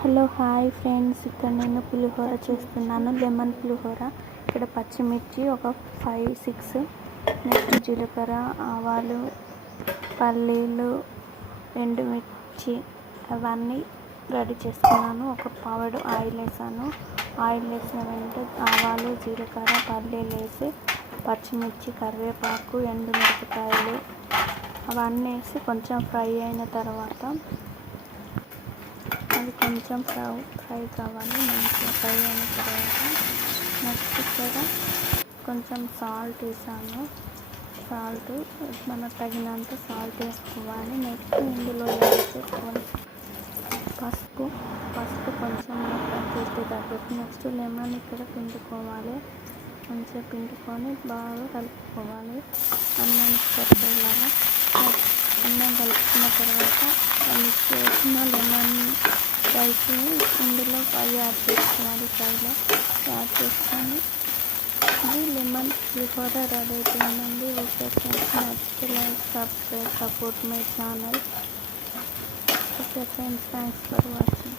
Hello hi friends, ఇక్కడ నేను పులిహోర చేస్తున్నాను. లెమన్ పులిహోర. ఇక్కడ పచ్చిమిర్చి ఒక 5-6, నెక్స్ట్ జీలకర్ర, ఆవాలు, పల్లీలు, ఎండుమిర్చి అవన్నీ రెడీ చేసుకున్నాను. ఒక పావడు ఆయిల్ వేసాను. ఆయిల్ వేసిన వెంటనే ఆవాలు, జీలకర్ర, పల్లీలు వేసి పచ్చిమిర్చి, కరివేపాకు, ఎండుమిరపకాయలు అవన్నీ వేసి కొంచెం ఫ్రై అయిన తర్వాత అది కొంచెం ఫ్రై కావాలి. మంచిగా ఫ్రై అయిన తర్వాత నెక్స్ట్ ఇక్కడ కొంచెం సాల్ట్ వేసాను. సాల్ట్ మనకు తగినంత సాల్ట్ వేసుకోవాలి. నెక్స్ట్ ఇందులో వేసుకోవాలి పసుపు కొంచెం టేస్ట్ తగ్గట్టు. నెక్స్ట్ లెమన్ ఇక్కడ పిండుకోవాలి. మంచిగా పిండుకొని బాగా కలుపుకోవాలి. అన్నానికి సరిపోయేలాగా అన్నం కలుపుకున్న తర్వాత మిక్స్ చేసిన లెమన్ రైస్ ఇందులో యాడ్ చేసుకోవాలి. ఫ్రైలో యాడ్ చేసుకొని ఇది లెమన్ పులిహోర రెడీ అయిపోయిందండి. ఓకే ఫ్రెండ్స్, నచ్చితే like, subscribe, support my channel. Okay friends, thanks for watching.